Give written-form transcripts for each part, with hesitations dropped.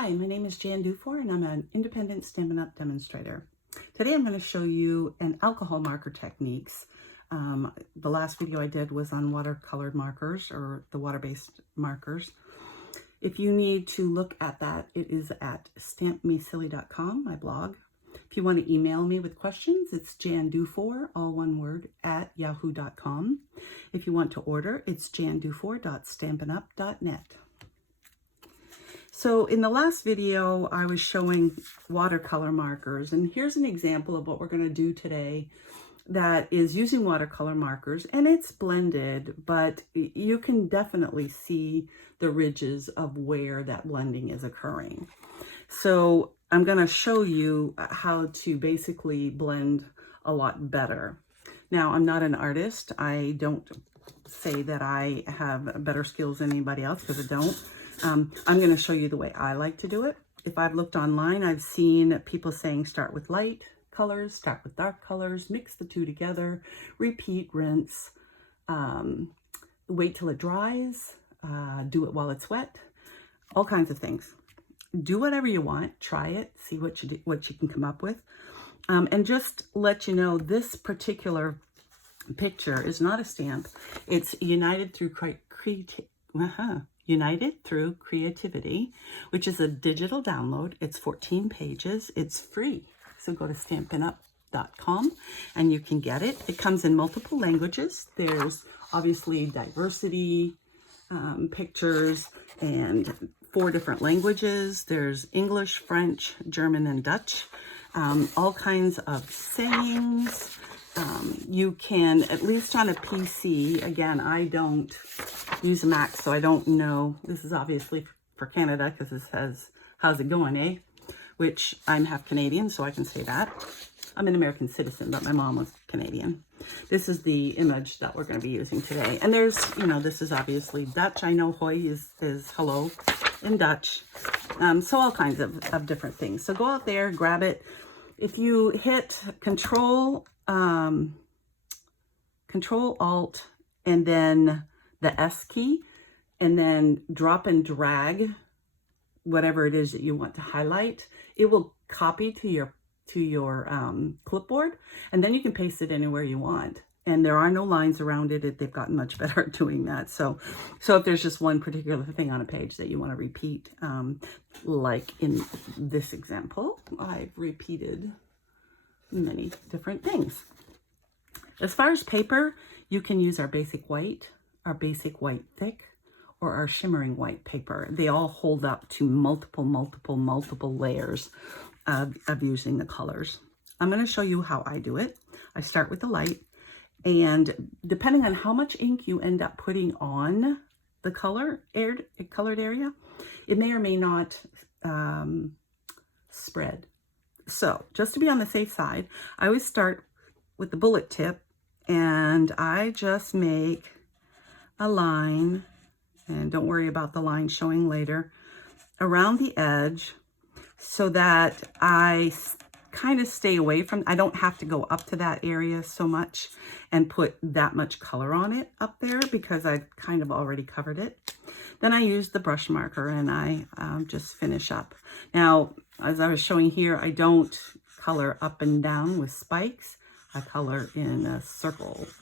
Hi, my name is Jan Dufour and I'm an independent Stampin' Up! Demonstrator. Today I'm going to show you an alcohol marker techniques. The last video I did was on watercolored markers or the water-based markers. If you need to look at that, it is at stampmesilly.com, my blog. If you want to email me with questions, it's jandufour, all one word, at yahoo.com. If you want to order, it's jandufour.stampinup.net. So in the last video, I was showing watercolor markers, and here's an example of what we're going to do today that is using watercolor markers, and it's blended, but you can definitely see the ridges of where that blending is occurring. So I'm going to show you how to basically blend a lot better. Now, I'm not an artist. I don't say that I have better skills than anybody else, because I don't. I'm going to show you the way I like to do it. If I've looked online, I've seen people saying start with light colors, start with dark colors, mix the two together, repeat, rinse, wait till it dries, do it while it's wet, all kinds of things. Do whatever you want, try it, see what you can come up with. And just let you know, this particular picture is not a stamp. It's United Through Creativity, which is a digital download. It's 14 pages. It's free. So go to stampinup.com and you can get it. It comes in multiple languages. There's obviously diversity pictures and 4 different languages. There's English, French, German, and Dutch. All kinds of sayings. You can, at least on a PC, again, I don't use a Mac, so I don't know. This is obviously for Canada because it says, how's it going, eh? Which I'm half Canadian, so I can say that. I'm an American citizen, but my mom was Canadian. This is the image that we're going to be using today. And there's, this is obviously Dutch. I know hoi is hello in Dutch. So all kinds of different things. So go out there, grab it. If you hit Control Alt and then the S key, and then drop and drag whatever it is that you want to highlight, it will copy to your clipboard, and then you can paste it anywhere you want. And there are no lines around it. They've gotten much better at doing that. So if there's just one particular thing on a page that you want to repeat, like in this example, I've repeated many different things. As far as paper, you can use our basic white thick, or our shimmering white paper. They all hold up to multiple layers of using the colors. I'm going to show you how I do it. I start with the light, and depending on how much ink you end up putting on the colored area, it may or may not spread. So just to be on the safe side, I always start with the bullet tip, and I just make a line, and don't worry about the line showing later, around the edge, so that I kind of stay away from, I don't have to go up to that area so much and put that much color on it up there, because I've kind of already covered it. Then I use the brush marker and I just finish up. Now, as I was showing here, I don't color up and down with spikes. I color in circles,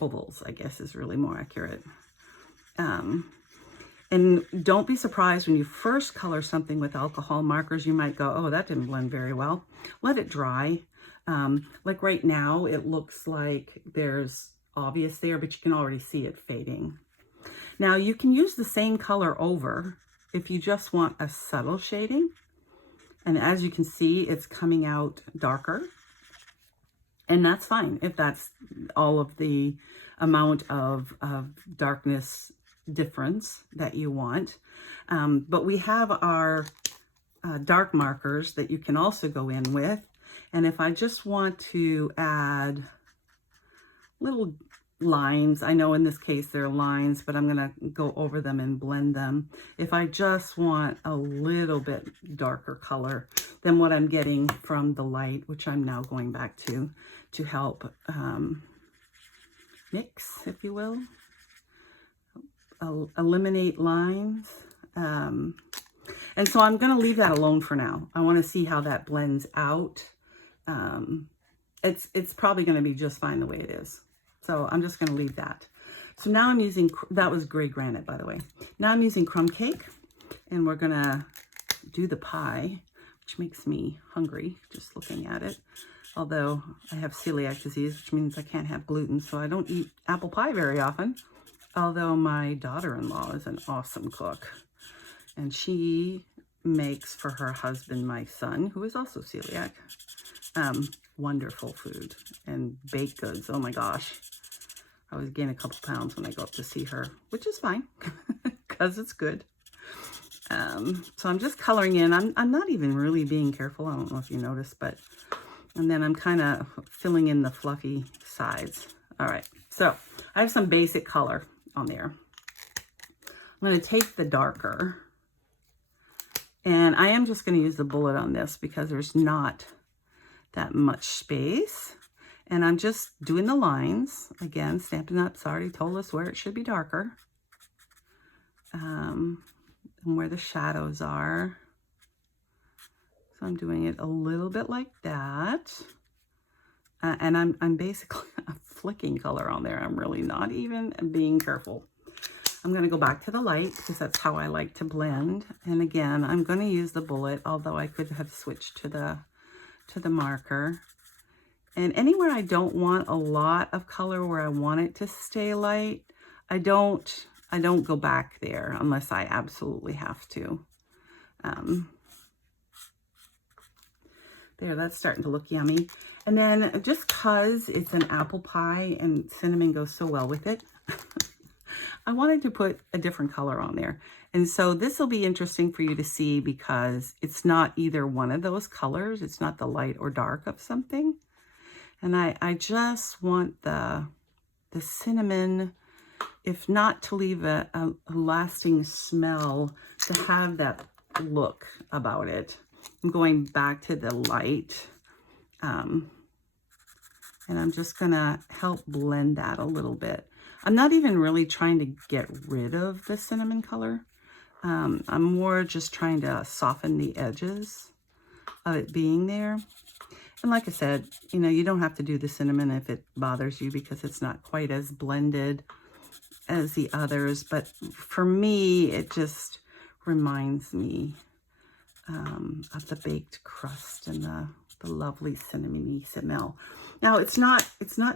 ovals, I guess is really more accurate. And don't be surprised when you first color something with alcohol markers. You might go, oh, that didn't blend very well. Let it dry. Like right now, it looks like there's obvious there, but you can already see it fading. Now, you can use the same color over if you just want a subtle shading. And as you can see, it's coming out darker. And that's fine if that's all of the amount of darkness difference that you want. But we have our dark markers that you can also go in with. And if I just want to add little lines, I know in this case they're lines, but I'm going to go over them and blend them. If I just want a little bit darker color than what I'm getting from the light, which I'm now going back to help mix, if you will, eliminate lines. And so I'm going to leave that alone for now. I want to see how that blends out. It's probably going to be just fine the way it is. So I'm just going to leave that. So now I'm using, that was gray granite, by the way. Now I'm using crumb cake, and we're going to do the pie, which makes me hungry just looking at it. Although I have celiac disease, which means I can't have gluten, so I don't eat apple pie very often. Although my daughter-in-law is an awesome cook, and she makes for her husband, my son, who is also celiac, wonderful food and baked goods. Oh my gosh. I always gain a couple pounds when I go up to see her, which is fine because it's good. So I'm just coloring in. I'm not even really being careful. I don't know if you noticed, but, and then I'm kind of filling in the fluffy sides. All right. So I have some basic color on there. I'm going to take the darker, and I am just going to use the bullet on this because there's not that much space. And I'm just doing the lines. Again, Stampin' Up's already told us where it should be darker. And where the shadows are. So I'm doing it a little bit like that. And I'm basically flicking color on there. I'm really not even being careful. I'm going to go back to the light because that's how I like to blend. And again, I'm going to use the bullet, although I could have switched to the marker. And anywhere I don't want a lot of color, where I want it to stay light, I don't go back there unless I absolutely have to. There, that's starting to look yummy. And then just because it's an apple pie and cinnamon goes so well with it, I wanted to put a different color on there. And so this will be interesting for you to see because it's not either one of those colors. It's not the light or dark of something. And I just want the cinnamon, if not to leave a lasting smell, to have that look about it. I'm going back to the light. And I'm just going to help blend that a little bit. I'm not even really trying to get rid of the cinnamon color. I'm more just trying to soften the edges of it being there. And like I said, you know, you don't have to do the cinnamon if it bothers you because it's not quite as blended as the others. But for me, it just reminds me of the baked crust and the lovely cinnamony smell. Now, it's not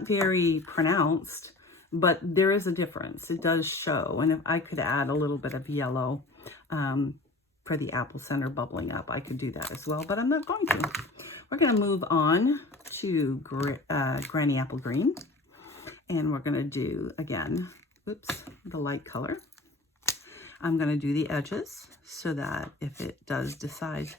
very pronounced, but there is a difference. It does show. And if I could add a little bit of yellow for the apple center bubbling up, I could do that as well, but I'm not going to. We're going to move on to Granny Apple Green. And we're going to do, again, oops, the light color. I'm going to do the edges so that if it does decide.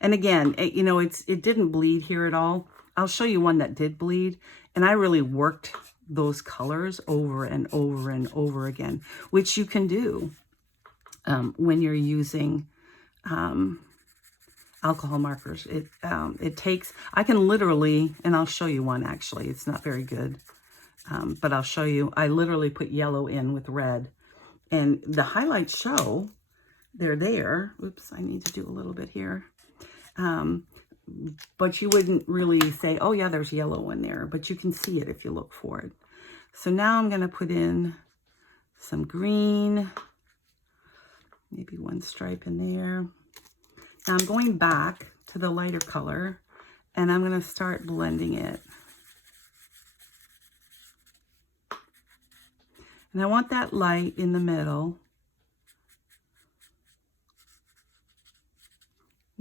And again, you know, it didn't bleed here at all. I'll show you one that did bleed. And I really worked those colors over and over and over again, which you can do when you're using alcohol markers. It takes, I can literally, and I'll show you one actually, it's not very good, but I'll show you, I literally put yellow in with red, and the highlights show, they're there. Oops, I need to do a little bit here. But you wouldn't really say, oh yeah, there's yellow in there, but you can see it if you look for it. So now I'm gonna put in some green, maybe one stripe in there. Now I'm going back to the lighter color and I'm going to start blending it. And I want that light in the middle.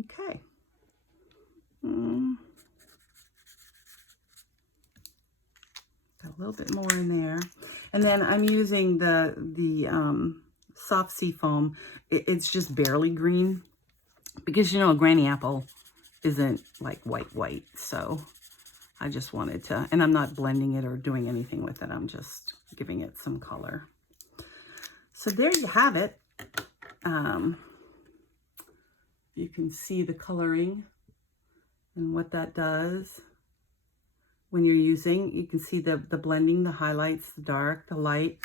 Okay. Got a little bit more in there. And then I'm using the soft sea foam. It's just barely green. Because, you know, a granny apple isn't like white. So I just wanted to, and I'm not blending it or doing anything with it. I'm just giving it some color. So there you have it. You can see the coloring and what that does when you're using. You can see the blending, the highlights, the dark, the light.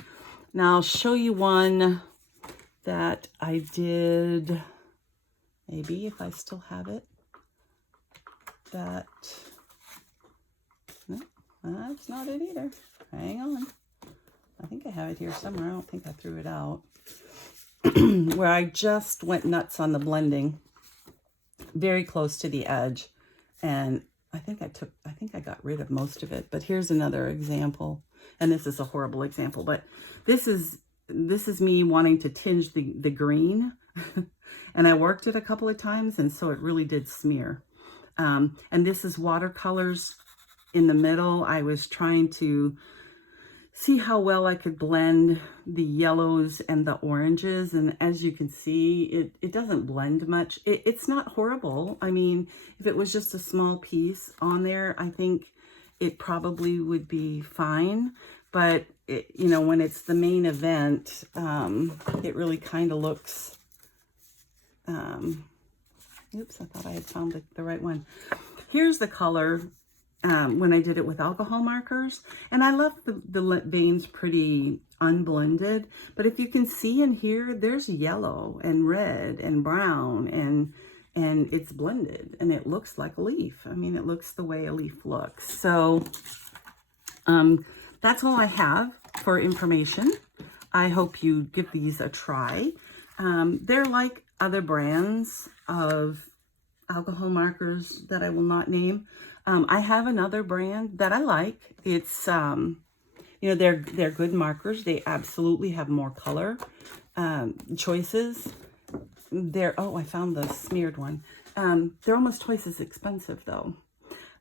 Now I'll show you one that I did maybe if I still have it. That, no, that's not it either. Hang on. I think I have it here somewhere. I don't think I threw it out. Where I just went nuts on the blending, very close to the edge. And I think I got rid of most of it, but here's another example. And this is a horrible example, but this is me wanting to tinge the green. And I worked it a couple of times, and so it really did smear. And this is watercolors in the middle. I was trying to see how well I could blend the yellows and the oranges. And as you can see, it doesn't blend much. It's not horrible. I mean, if it was just a small piece on there, I think it probably would be fine. But, you know, when it's the main event, it really kind of looks... oops, I thought I had found the right one. Here's the color when I did it with alcohol markers. And I left the veins pretty unblended. But if you can see in here, there's yellow and red and brown, and it's blended. And it looks like a leaf. I mean, it looks the way a leaf looks. So that's all I have for information. I hope you give these a try. They're like other brands of alcohol markers that I will not name. I have another brand that I like. It's, you know, they're good markers. They absolutely have more color choices. Oh, I found the smeared one. They're almost twice as expensive though.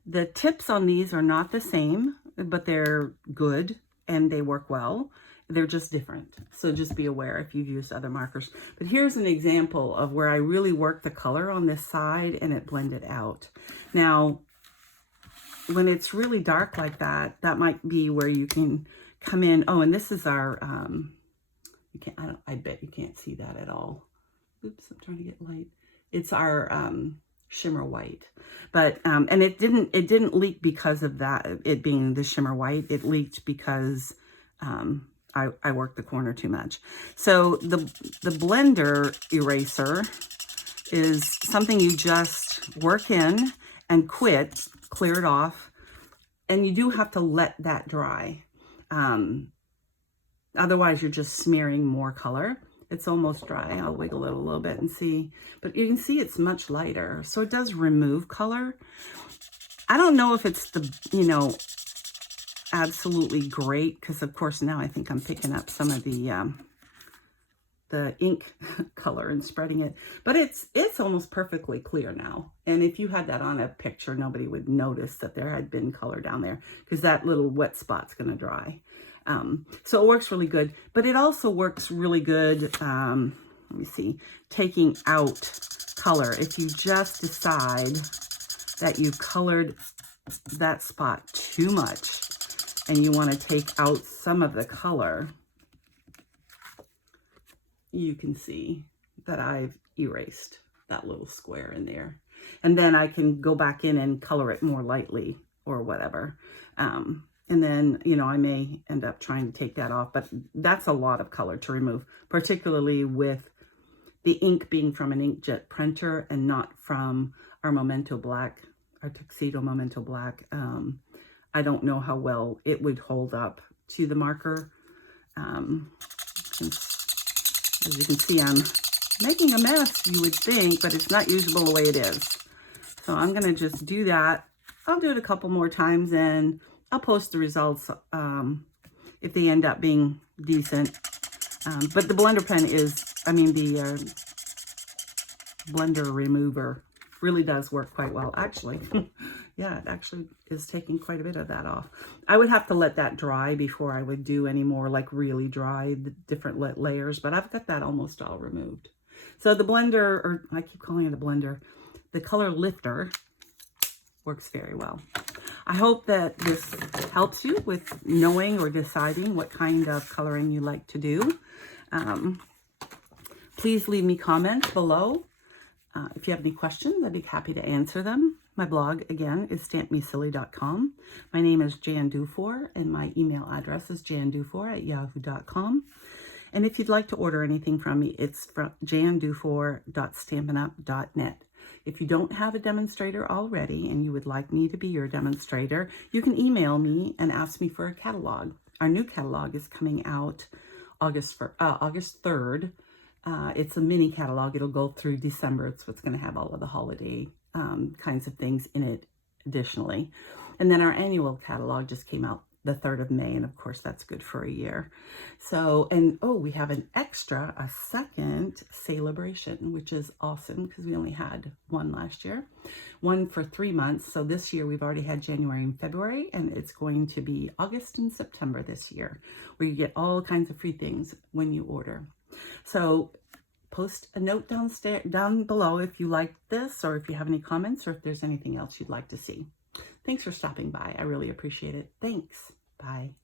The tips on these are not the same, but they're good and they work well. They're just different. So just be aware if you've used other markers. But here's an example of where I really worked the color on this side and it blended out. Now, when it's really dark like that, that might be where you can come in. Oh, and this is our, I bet you can't see that at all. Oops, I'm trying to get light. It's our shimmer white. But, and it didn't leak because of that, it being the shimmer white. It leaked because, I worked the corner too much. So the blender eraser is something you just work in and clear it off. And you do have to let that dry. Otherwise you're just smearing more color. It's almost dry. I'll wiggle it a little bit and see. But you can see it's much lighter. So it does remove color. I don't know if it's the, you know, absolutely great, because of course now I think I'm picking up some of the ink color and spreading it, but it's almost perfectly clear now. And if you had that on a picture, nobody would notice that there had been color down there, because that little wet spot's going to dry. So it works really good, but it also works really good, let me see, taking out color. If you just decide that you've colored that spot too much and you want to take out some of the color, you can see that I've erased that little square in there. And then I can go back in and color it more lightly or whatever. And then, you know, I may end up trying to take that off, but that's a lot of color to remove, particularly with the ink being from an inkjet printer and not from our Memento Black, our Tuxedo Memento Black. I don't know how well it would hold up to the marker. As you can see, I'm making a mess, you would think, but it's not usable the way it is. So I'm gonna just do that. I'll do it a couple more times and I'll post the results if they end up being decent. But the blender pen is, I mean, the blender remover really does work quite well. Actually, yeah, it actually is taking quite a bit of that off. I would have to let that dry before I would do any more, like really dry the different layers, but I've got that almost all removed. So the blender, or I keep calling it a blender, the color lifter works very well. I hope that this helps you with knowing or deciding what kind of coloring you like to do. Please leave me comments below. If you have any questions, I'd be happy to answer them. My blog, again, is stampmesilly.com. My name is Jan Dufour, and my email address is jandufour@yahoo.com. And if you'd like to order anything from me, it's from jandufour.stampinup.net. If you don't have a demonstrator already and you would like me to be your demonstrator, you can email me and ask me for a catalog. Our new catalog is coming out August 3rd. It's a mini catalog. It'll go through December. It's what's going to have all of the holiday kinds of things in it additionally. And then our annual catalog just came out the 3rd of May, and of course that's good for a year. So, and oh, we have a second celebration, which is awesome because we only had one last year, one for 3 months. So this year we've already had January and February, and it's going to be August and September this year, where you get all kinds of free things when you order. So post a note down below if you like this, or if you have any comments, or if there's anything else you'd like to see. Thanks for stopping by. I really appreciate it. Thanks. Bye.